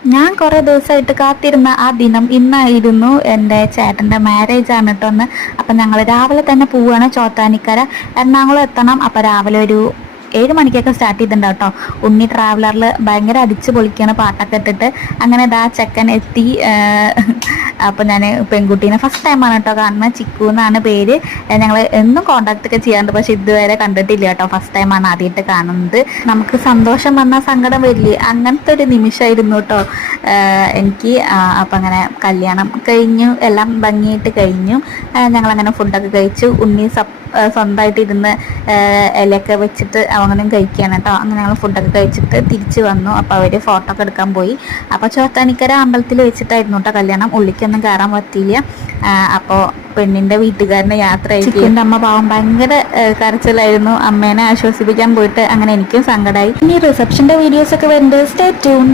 ഞാൻ കുറേ ദിവസമായിട്ട് കാത്തിരുന്ന ആ ദിനം ഇന്നായിരുന്നു. എൻ്റെ ചേട്ടൻ്റെ മാരേജ് ആണ് കേട്ടോ ഒന്ന്. അപ്പം ഞങ്ങൾ രാവിലെ തന്നെ പോവുകയാണ്. ചോറ്റാനിക്കര എറണാകുളം എത്തണം. അപ്പം രാവിലെ ഒരു 7 മണിക്കൊക്കെ സ്റ്റാർട്ട് ചെയ്തിട്ടുണ്ടാവും കേട്ടോ. ഉണ്ണി ട്രാവലറിൽ ഭയങ്കര അടിച്ച് പൊളിക്കുകയാണ് പാട്ടൊക്കെ ഇട്ടിട്ട്. അങ്ങനെ ഇതാ ചെക്കൻ എത്തി. അപ്പോൾ ഞാൻ പെൺകുട്ടീനെ ഫസ്റ്റ് ടൈമാണ് കേട്ടോ കാണുന്നത്. ചിക്കു എന്നാണ് പേര്. ഞങ്ങൾ എന്നും കോണ്ടാക്ട് ഒക്കെ ചെയ്യാറുണ്ട്, പക്ഷെ ഇതുവരെ കണ്ടിട്ടില്ല കേട്ടോ. ഫസ്റ്റ് ടൈമാണ് ആദ്യമായിട്ട് കാണുന്നത്. നമുക്ക് സന്തോഷം വന്നാൽ സങ്കടം വരില്ലേ, അങ്ങനത്തെ ഒരു നിമിഷമായിരുന്നു കേട്ടോ എനിക്ക്. അപ്പം അങ്ങനെ കല്യാണം കഴിഞ്ഞു, എല്ലാം ഭംഗിയായിട്ട് കഴിഞ്ഞു. ഞങ്ങളങ്ങനെ ഫുഡൊക്കെ കഴിച്ചു. ഉണ്ണി സ്വന്തമായിട്ട് ഇരുന്ന് ഇലയൊക്കെ വെച്ചിട്ട് അവനും കഴിക്കുകയാണ് കേട്ടോ. അങ്ങനെ ഞങ്ങൾ ഫുഡൊക്കെ കഴിച്ചിട്ട് തിരിച്ച് വന്നു. അപ്പോൾ അവർ ഫോട്ടോ ഒക്കെ എടുക്കാൻ പോയി. അപ്പോൾ ചോറ്റാനിക്കര അമ്പലത്തിൽ വെച്ചിട്ടായിരുന്നു കേട്ടോ കല്യാണം. ഉള്ളിക്കൊന്നും കയറാൻ പറ്റിയില്ല. അപ്പോൾ പെണ്ണിൻ്റെ വീട്ടുകാരൻ്റെ യാത്ര ചിക്കുൻ്റെ അമ്മ പാവം ഭയങ്കര കരച്ചിലായിരുന്നു. അമ്മേനെ ആശ്വസിപ്പിക്കാൻ പോയിട്ട് അങ്ങനെ എനിക്കും സങ്കടമായി. ഇനി റിസപ്ഷൻ്റെ വീഡിയോസൊക്കെ വരുന്നുണ്ട്. Stay tune.